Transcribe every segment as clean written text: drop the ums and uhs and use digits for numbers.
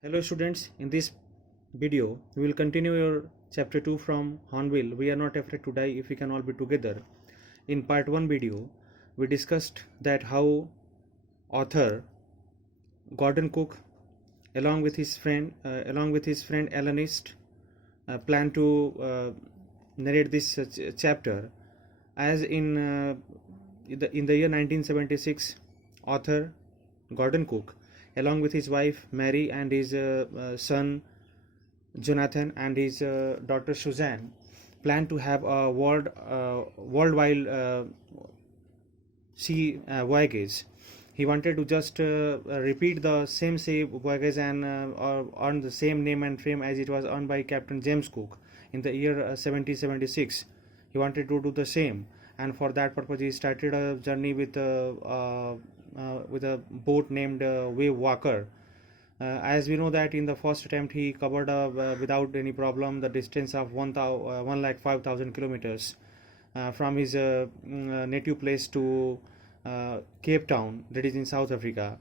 Hello students, in this video we will continue your chapter 2 from Hornbill. We are not afraid to die if we can all be together. In part 1 video we discussed that how author Gordon Cook along with his friend Alan East plan to narrate this chapter as in the year 1976 author Gordon Cook along with his wife Mary and his son Jonathan and his daughter Suzanne planned to have a worldwide sea voyages. He wanted to just repeat the same sea voyages and earn the same name and fame as it was earned by Captain James Cook in the year 1776. He wanted to do the same, and for that purpose he started a journey with a boat named Wave Walker. As we know that in the first attempt he covered without any problem the distance of 1,05,000 kilometers from his native place to Cape Town, that is in South Africa.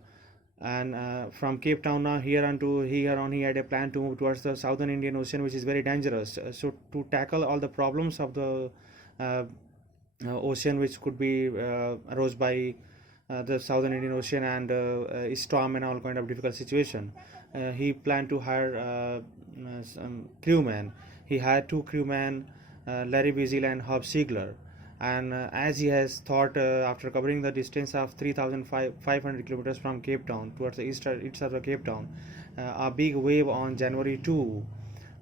And from Cape Town now here on he had a plan to move towards the southern Indian Ocean, which is very dangerous. So to tackle all the problems of the ocean which could be arose by the southern Indian Ocean and storm and all kind of difficult situation, he planned to hire some crewmen. He hired two crewmen, Larry Weasel and Hob Ziegler. And as he has thought, after covering the distance of 3,500 kilometers from Cape Town towards the east of the Cape Town, a big wave on January 2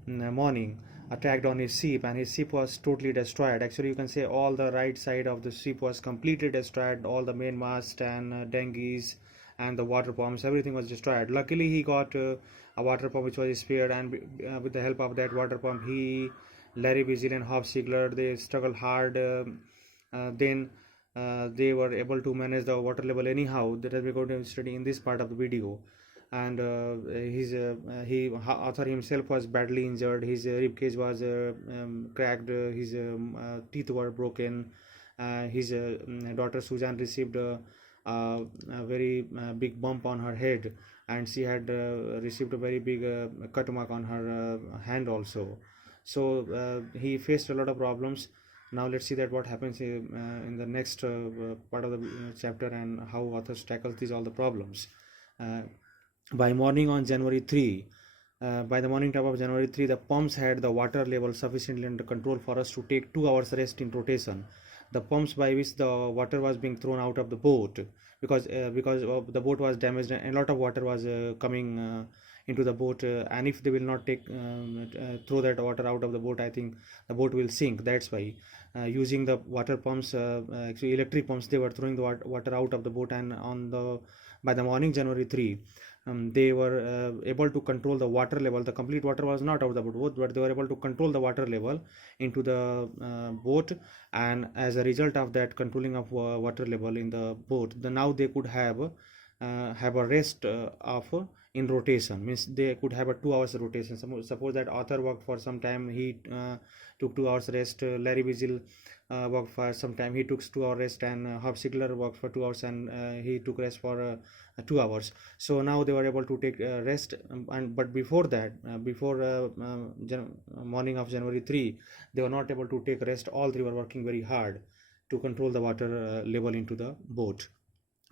morning attacked on his ship, and his ship was totally destroyed. Actually, you can say all the right side of the ship was completely destroyed. All the mainmast and dinghies and the water pumps, everything was destroyed. Luckily, he got a water pump which was spared, and with the help of that water pump, Larry Weasel and Hob Ziegler, they struggled hard. Then they were able to manage the water level anyhow. That has been going to study in this part of the video. And author himself was badly injured. His rib cage was cracked. His teeth were broken. His daughter Suzanne received a very big bump on her head, and she had received a very big cut mark on her hand also. So he faced a lot of problems. Now let's see that what happens in the next part of the chapter, and how authors tackles these all the problems. By morning on January 3, by the morning time of January 3, the pumps had the water level sufficiently under control for us to take 2 hours rest in rotation. The pumps by which the water was being thrown out of the boat, because the boat was damaged and a lot of water was coming into the boat, and if they will not throw that water out of the boat, I think the boat will sink. That's why using the water pumps, actually electric pumps, they were throwing the water out of the boat. And by the morning January 3, they were able to control the water level. The complete water was not out of the boat, but they were able to control the water level into the boat. And as a result of that controlling of water level in the boat, now they could have a rest of in rotation. Means they could have a 2 hours rotation. Suppose that author worked for some time, he took 2 hours rest. Larry Weasel worked for some time, he took 2 hours rest, and Hob Ziegler worked for 2 hours, and he took rest for 2 hours. So now they were able to take rest, but before that, before morning of January 3, they were not able to take rest. All three were working very hard to control the water level into the boat.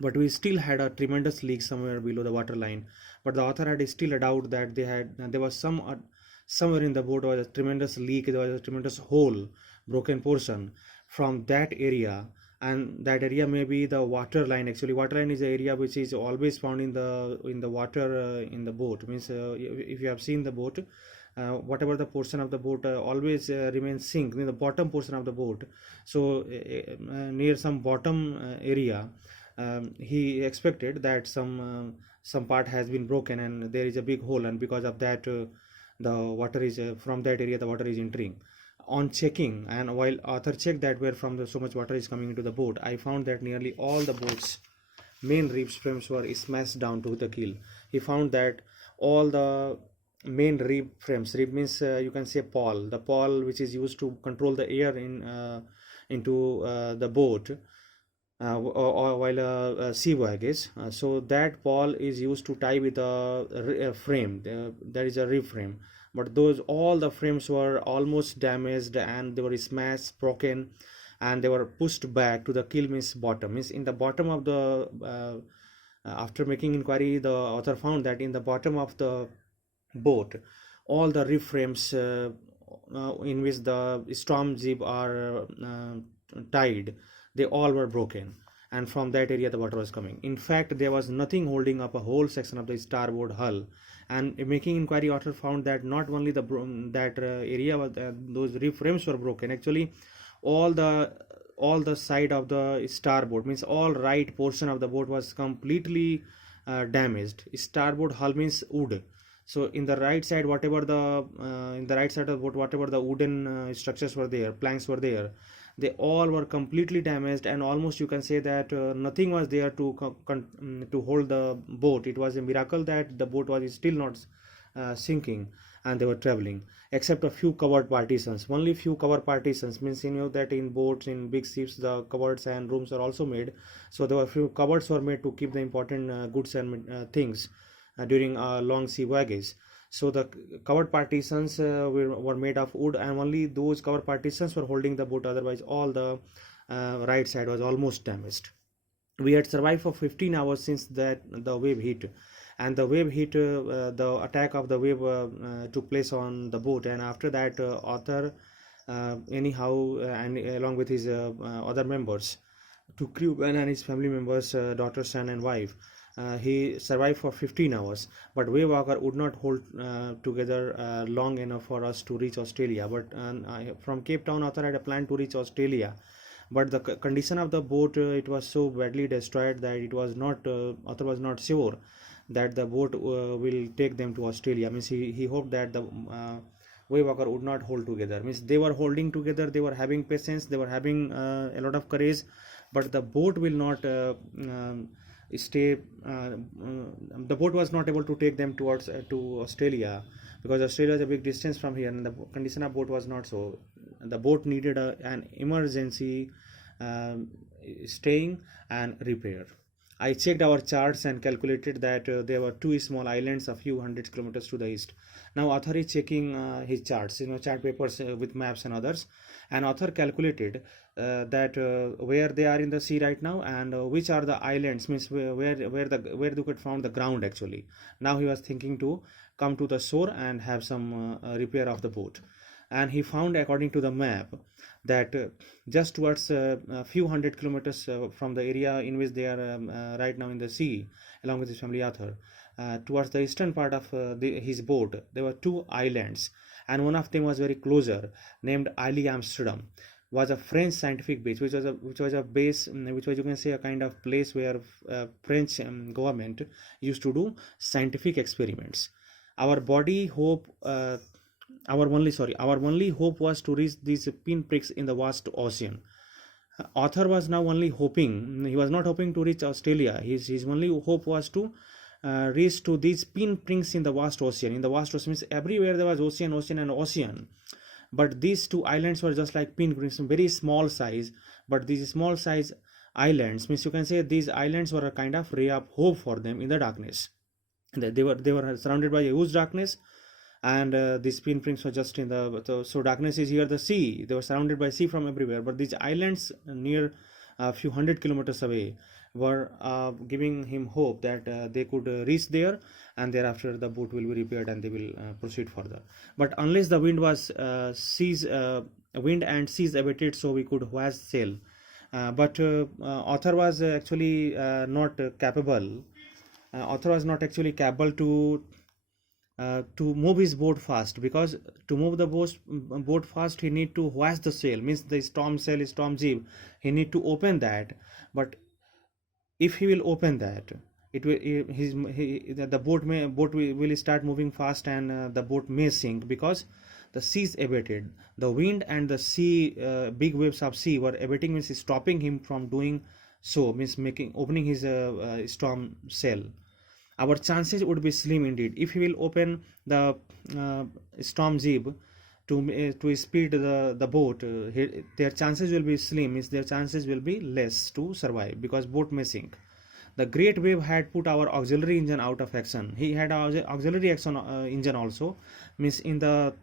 But we still had a tremendous leak somewhere below the water line. But the author had still a doubt that there was somewhere in the boat was a tremendous leak. There was a tremendous hole, broken portion from that area, and that area may be the water line. Actually, water line is the area which is always found in the water in the boat. Means if you have seen the boat, whatever the portion of the boat always remains sink in the bottom portion of the boat. So near some bottom area, he expected that some part has been broken and there is a big hole, and because of that the water is from that area the water is entering. On checking, and while author checked that where from so much water is coming into the boat, I found that nearly all the boat's main rib frames were smashed down to the keel. He found that all the main rib frames, rib means you can say pawl, the pawl which is used to control the air into the boat, while a sea voyage. So that pole is used to tie with a frame. There is a rib frame, but those all the frames were almost damaged and they were smashed, broken, and they were pushed back to the kill means bottom. Means in the bottom of the after making inquiry, the author found that in the bottom of the boat, all the rib frames in which the storm jib are tied, they all were broken, and from that area the water was coming. In fact, there was nothing holding up a whole section of the starboard hull. And making inquiry, author found that not only that area was those rib frames were broken. Actually, all the side of the starboard, means all right portion of the boat was completely damaged. Starboard hull means wood. So in the right side, whatever the in the right side of the boat, whatever the wooden structures were there, planks were there, they all were completely damaged, and almost you can say that nothing was there to hold the boat. It was a miracle that the boat was still not sinking, and they were traveling, except a few covered partitions. Only few covered partitions, means you know that in boats, in big ships, the cupboards and rooms are also made. So there were few cupboards were made to keep the important goods and things during long sea voyages. So the covered partitions were made of wood, and only those covered partitions were holding the boat. Otherwise, all the right side was almost damaged. We had survived for 15 hours since that the wave hit, and the wave hit the attack of the wave took place on the boat. And after that, author anyhow and along with his other members, to crew and his family members, daughter, son and wife, he survived for 15 hours. But wave walker would not hold together long enough for us to reach Australia. But from Cape Town, author had a plan to reach Australia, but the condition of the boat, it was so badly destroyed that it was not author was not sure that the boat will take them to Australia. Means he hoped that the wave walker would not hold together. Means they were holding together, they were having patience, they were having a lot of courage, but the boat will not stay the boat was not able to take them towards to Australia, because Australia is a big distance from here, and the condition of boat was not so. The boat needed an emergency staying and repair. I checked our charts and calculated that there were two small islands a few hundred kilometers to the east. Now author is checking his charts, chart papers with maps and others, and author calculated that where they are in the sea right now, and which are the islands, means where they could found the ground actually. Now he was thinking to come to the shore and have some repair of the boat. And he found, according to the map, that just towards a few hundred kilometers from the area in which they are right now in the sea, along with his family, author, towards the eastern part of his boat, there were two islands, and one of them was very closer, named Isle Amsterdam. Was a French scientific base, which was a base, which was, you can say, a kind of place where French government used to do scientific experiments. Our body hope our only hope was to reach these pinpricks in the vast ocean. Author was now only hoping, he was not hoping to reach Australia. His only hope was to reach to these pinpricks in the vast ocean. In the vast ocean means everywhere there was ocean and ocean, but these two islands were just like pinpricks, very small size. But these small size islands, means you can say these islands were a kind of ray of hope for them in the darkness. They were surrounded by a huge darkness, and these pinpricks were just in the so darkness is here, the sea, they were surrounded by sea from everywhere. But these islands near a few hundred kilometers away were giving him hope that they could reach there, and thereafter the boat will be repaired and they will proceed further. But unless the wind and seas abated, so we could hoist sail. But author was actually not capable. Author was not actually capable to move his boat fast, because to move the boat fast, he need to hoist the sail, means the storm jib, he need to open that. But if he will open that, it will the boat will start moving fast, and the boat may sink, because the seas abated, the wind and the sea, big waves of sea were abating, means stopping him from doing so, means opening his storm sail. Our chances would be slim indeed. If he will open the storm jib, to speed the boat, their chances will be slim, means their chances will be less to survive, because boat may sink. The great wave had put our auxiliary engine out of action. He had auxiliary action engine also, means in the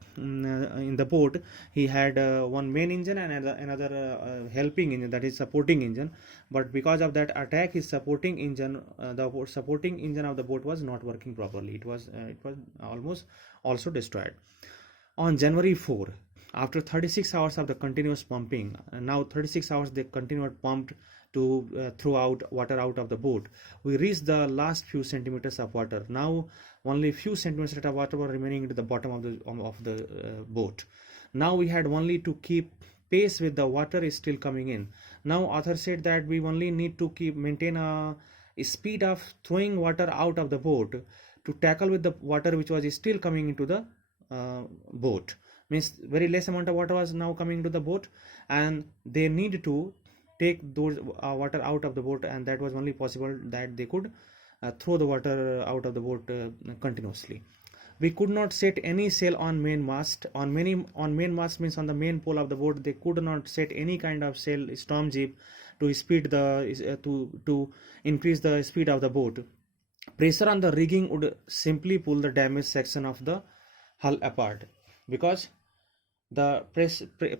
boat he had one main engine and another helping engine, that is supporting engine. But because of that attack, his supporting engine, the supporting engine of the boat was not working properly. It was almost also destroyed. On January 4, after 36 hours of the continuous pumping, now 36 hours they continued pumped to throw out water out of the boat, we reached the last few centimeters of water. Now only few centimeters of water were remaining into the bottom of the boat. Now we had only to keep pace with the water is still coming in. Now author said that we only need to maintain a speed of throwing water out of the boat to tackle with the water which was still coming into the boat. Means very less amount of water was now coming to the boat, and they need to take those water out of the boat, and that was only possible that they could throw the water out of the boat continuously. We could not set any sail on main mast. On main mast means on the main pole of the boat, they could not set any kind of sail, storm jib, to speed the to increase the speed of the boat. Pressure on the rigging would simply pull the damaged section of the hull apart, because the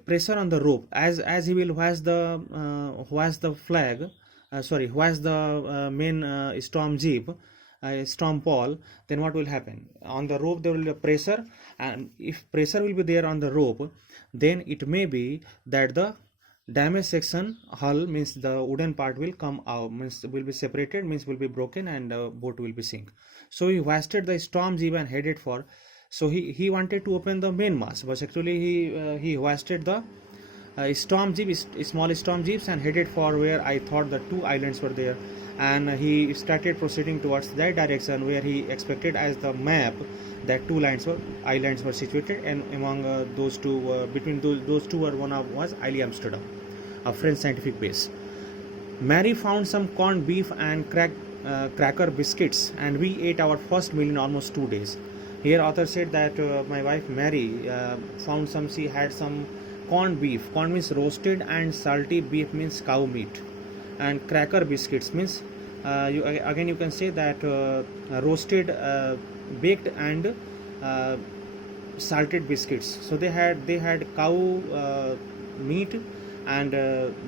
pressure on the rope, as he will hoist the flag, hoist the main storm jib, storm pole, then what will happen? On the rope there will be a pressure, and if pressure will be there on the rope, then it may be that the damaged section hull, means the wooden part, will come out, means will be separated, means will be broken, and the boat will be sink. So he hoisted the storm jib and headed for, so he wanted to open the main mast, but actually he hoisted the storm jib, small storm jibs, and headed for where I thought the two islands were there, and he started proceeding towards that direction where he expected, as the map, that two islands were situated, and among those two, between those two, one was Isle Amsterdam, a French scientific base. Mary found some corned beef and cracker biscuits, and we ate our first meal in almost 2 days. Here author said that my wife Mary found some, she had some corned beef. Corn means roasted, and salty beef means cow meat, and cracker biscuits means you can say that roasted, baked, and salted biscuits. So they had cow meat and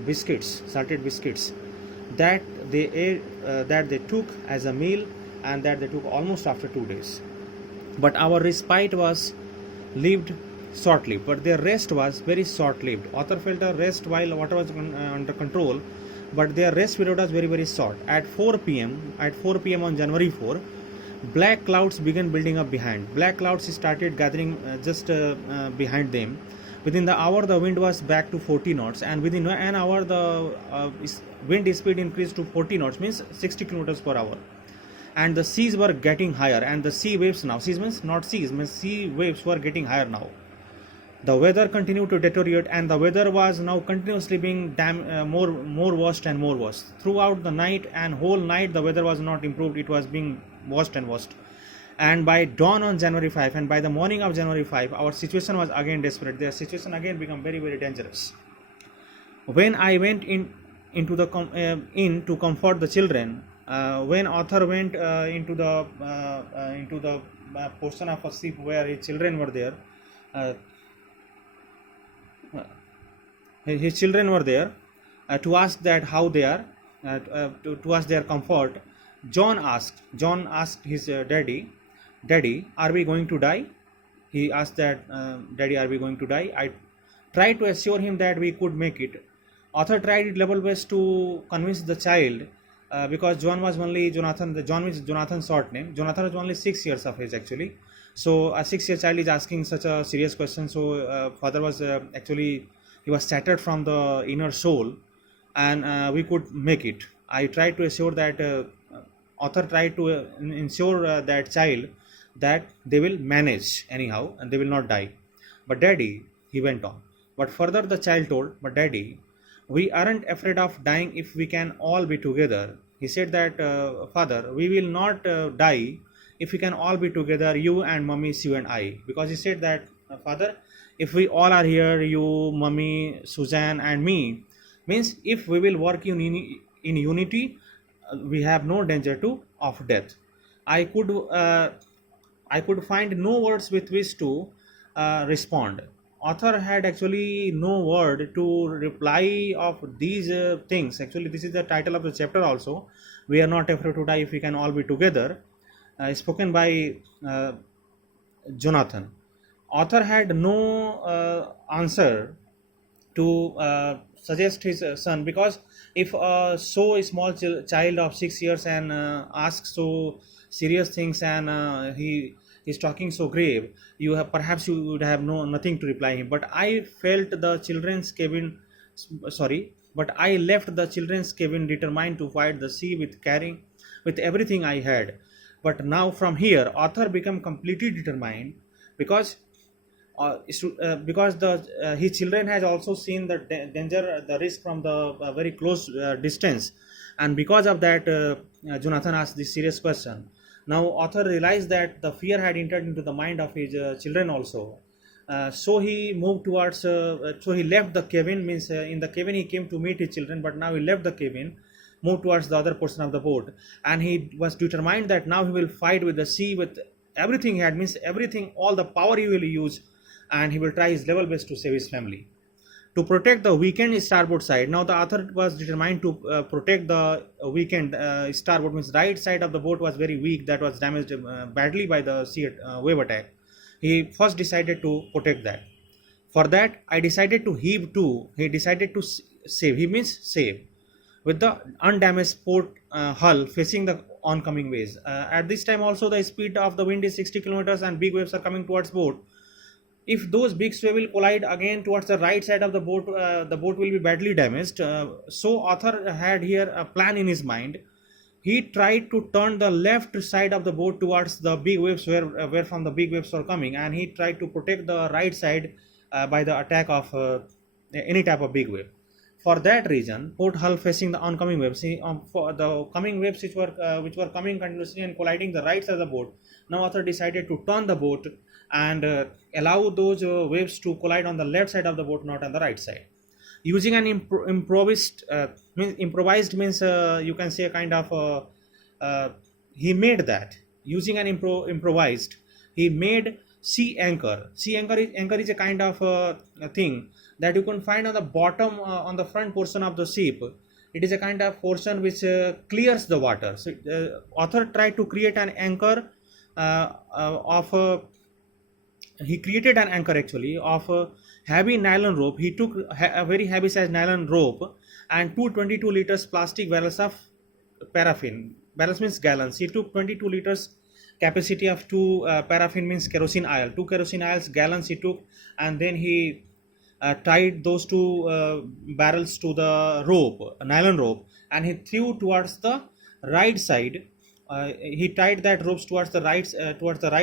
biscuits, salted biscuits, that they ate, that they took as a meal, and that they took almost after 2 days. But our respite was short-lived, but their rest was very short-lived. Author felt a rest while water was under control, but their rest period was very, very short. At 4 p.m. on January 4, black clouds began building up behind. Black clouds started gathering just behind them. Within the hour, the wind was back to 40 knots, and within an hour, the wind speed increased to 40 knots, means 60 kilometers per hour. And the seas were getting higher, and the sea waves now, seas means not seas, means sea waves were getting higher now. The weather continued to deteriorate, and the weather was now continuously being more worse and more worse. Throughout the night and whole night, the weather was not improved, it was being worse and worse. And by dawn on January 5, and by the morning of January 5, our situation was again desperate. Their situation again became very, very dangerous. When I went in to comfort the children, when author went into the portion of a ship where his children were there, to ask that how they are, to ask their comfort, John asked his daddy, are we going to die? He asked that, daddy, are we going to die? I tried to assure him that we could make it. Author tried his level best to convince the child, because John was only Jonathan. John is Jonathan's short name. Jonathan was only 6 years of age actually. So a 6-year child is asking such a serious question. So father was actually, he was shattered from the inner soul, and we could make it. I tried to assure that author tried to ensure that child that they will manage anyhow and they will not die. But daddy, he went on. But further the child told, but daddy, we aren't afraid of dying if we can all be together. He said that, father, we will not die if we can all be together, you and mummy, you and I. Because he said that, father, if we all are here, you, mummy, Suzanne, and me, means if we will work in unity, we have no danger to of death. I could I could find no words with which to respond. Author had actually no word to reply of these things. Actually, this is the title of the chapter also. We are not afraid to die if we can all be together. Spoken by Jonathan. Author had no answer to suggest his son, because if so a small child of 6 years and asks so serious things, and he is talking so grave, you have perhaps you would have no nothing to reply him. But I felt the children's cabin, sorry, but I left the children's cabin determined to fight the sea with carrying with everything I had. But now from here, author become completely determined, because because the his children has also seen the danger, the risk from the very close distance, and because of that, Jonathan asked this serious question. Now author realized that the fear had entered into the mind of his children also. So he moved towards so he left the cabin, means in the cabin he came to meet his children, but now he left the cabin, moved towards the other portion of the boat, and he was determined that now he will fight with the sea with everything he had, means everything, all the power he will use, and he will try his level best to save his family. To protect the weakened starboard side, now the author was determined to protect the weakened starboard, means right side of the boat was very weak, that was damaged badly by the sea wave attack. He first decided to protect that. For that, I decided to heave to. He decided to save. He means save with the undamaged port hull facing the oncoming waves. At this time, also the speed of the wind is 60 kilometers, and big waves are coming towards boat. If those big waves will collide again towards the right side of the boat will be badly damaged. So author had here a plan in his mind. He tried to turn the left side of the boat towards the big waves, where from the big waves were coming, and he tried to protect the right side by the attack of any type of big wave. For that reason, port hull facing the oncoming waves. See, for the coming waves which were coming continuously and colliding the right side of the boat, now author decided to turn the boat and allow those waves to collide on the left side of the boat, not on the right side. Using an improvised means you can say a kind of he made that using an improvised. He made sea anchor. Anchor is a kind of a thing that you can find on the bottom on the front portion of the ship. It is a kind of portion which clears the water. So author tried to create an anchor he created an anchor actually of a heavy nylon rope. He took a very heavy size nylon rope and 222 liters plastic barrels of paraffin. Barrels means gallons. He took 22 liters capacity of two paraffin means kerosene oil. Two kerosene oils gallons he took, and then he tied those two barrels to the rope, a nylon rope, and he threw towards the right side. He tied that ropes towards the right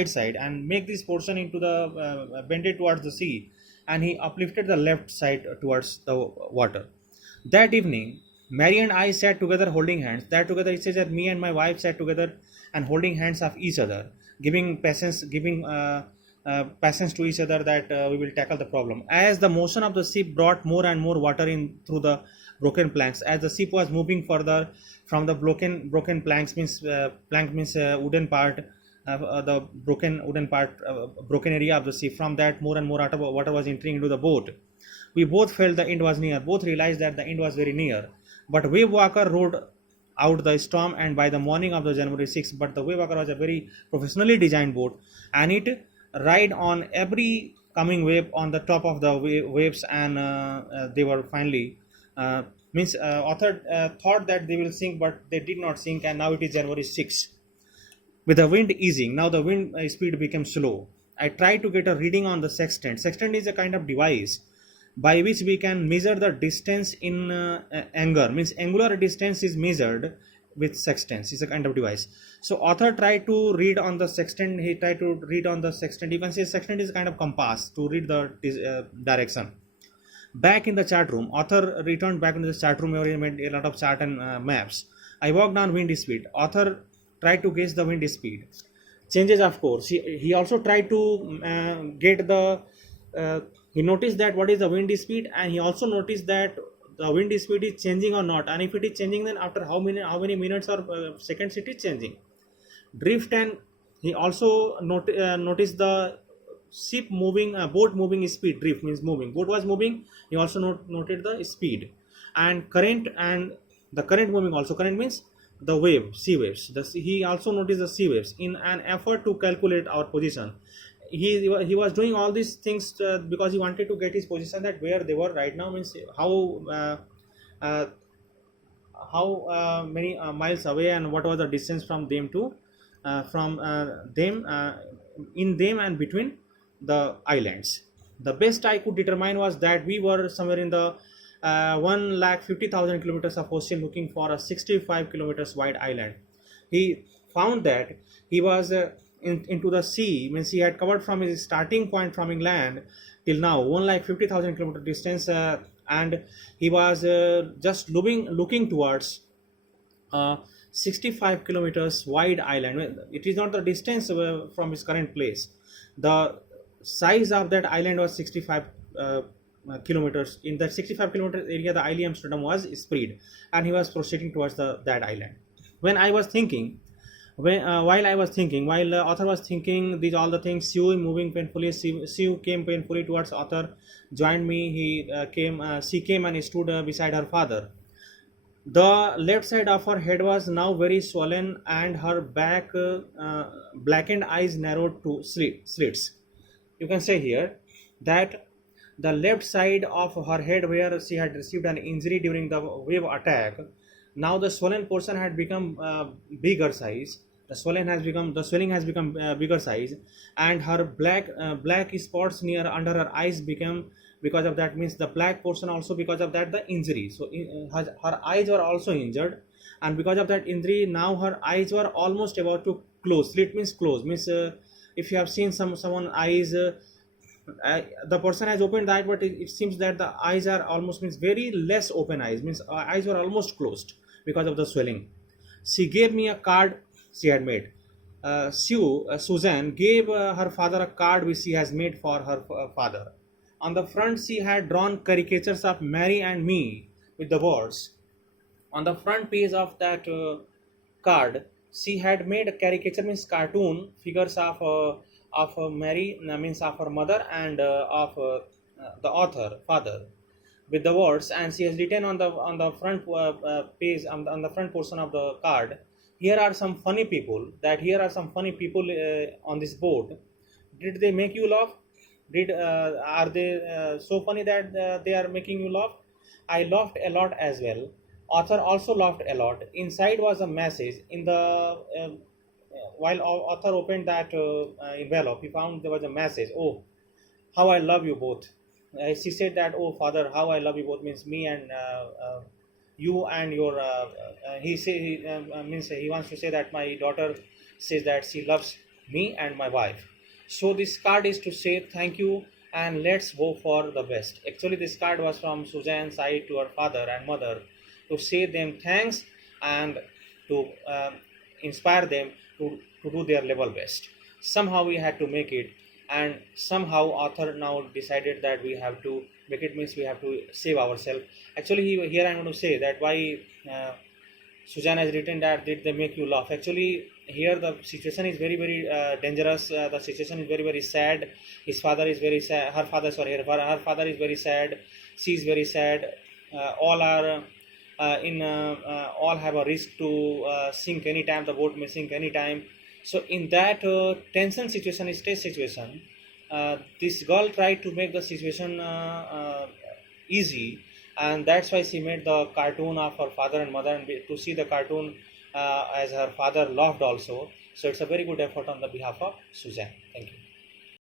side and make this portion into the bended towards the sea, and he uplifted the left side towards the water. That evening, Mary and I sat together holding hands. That together it says that me and my wife sat together and holding hands of each other, giving patience to each other that we will tackle the problem. As the motion of the ship brought more and more water in through the broken planks, as the ship was moving further from the broken planks means plank means wooden part, the broken wooden part, broken area of the ship. From that, more and more water was entering into the boat. We both felt the end was near. Both realized that the end was very near. But Wave Walker rode out the storm, and by the morning of the January 6th, but the Wave Walker was a very professionally designed boat, and it ride on every coming wave on the top of the waves, and they were finally author thought that they will sink, but they did not sink, and now it is January 6th. With the wind easing, now the wind speed became slow. I tried to get a reading on the sextant. Sextant is a kind of device by which we can measure the distance in anger, means angular distance is measured with sextants. Is a kind of device. So author tried to read on the sextant. He tried to read on the sextant. You can say sextant is a kind of compass to read the direction. Back in the chart room, author returned back into the chart room where he made a lot of chart and maps. I walked on wind speed. Author tried to gauge the wind speed changes. Of course, he also tried to get the uh, he noticed that what is the wind speed, and he also noticed that the wind speed is changing or not, and if it is changing, then after how many minutes or seconds it is changing. Drift, and he also noticed the ship moving, boat moving speed. Drift means moving, boat was moving, he also noted the speed. And current, and the current moving also. Current means the wave, sea waves. He also noticed the sea waves in an effort to calculate our position. He was doing all these things because he wanted to get his position, that where they were right now, means uh, how many miles away, and what was the distance from them to from them in them and between the islands. The best I could determine was that we were somewhere in the 1,50,000 kilometers of ocean, looking for a 65 kilometers wide island. He found that he was into the sea, means he had covered from his starting point from England till now 1,50,000 kilometer distance, and he was just looking towards 65 kilometers wide island. It is not the distance from his current place. The size of that island was 65 kilometers. In that 65 kilometer area, the island Amsterdam was spread, and he was proceeding towards that island. When I was thinking, while the author was thinking these all the things, Sue moving painfully. Sue came painfully towards author, joined me. She came and stood beside her father. The left side of her head was now very swollen, and her back blackened eyes narrowed to slits. You can say here that the left side of her head, where she had received an injury during the wave attack, now the swollen portion had become bigger size. The swelling has become bigger size, and her black spots near under her eyes became, because of that, means the black portion also, because of that the injury. So her eyes were also injured, and because of that injury, now her eyes were almost about to close. Slit means close, means if you have seen someone eyes, the person has opened the eye, but it seems that the eyes are almost, means very less open eyes, means eyes were almost closed because of the swelling. She gave me a card she had made. Suzanne gave her father a card which she has made for her father. On the front, she had drawn caricatures of Mary and me with the words. On the front page of that card, she had made a caricature, means cartoon figures of Mary, means of her mother, and of the author father, with the words. And she has written on the front page, on the front portion of the card, here are some funny people. Here are some funny people on this boat. Did they make you laugh? Are they so funny that they are making you laugh? I laughed a lot as well. Author also laughed a lot. Inside was a message. While author opened that envelope, he found there was a message. Oh, how I love you both. She said that, oh father, how I love you both, means me and you and your. Means he wants to say that my daughter says that she loves me and my wife. So this card is to say thank you and let's hope for the best. Actually, this card was from Suzanne's side to her father and mother, to say them thanks and to inspire them to do their level best. Somehow we had to make it, and somehow author now decided that we have to make it, means we have to save ourselves. Actually, here I'm going to say that why Suzanne has written that did they make you laugh. Actually, here the situation is very dangerous. The situation is very sad. His father is very sad. Her father, sorry, her father is very sad. She is very sad. All are all have a risk to sink anytime. The boat may sink anytime. So in that tension situation, stress situation, this girl tried to make the situation easy, and that's why she made the cartoon of her father and mother, and to see the cartoon as her father laughed also. So it's a very good effort on the behalf of Suzanne. Thank you.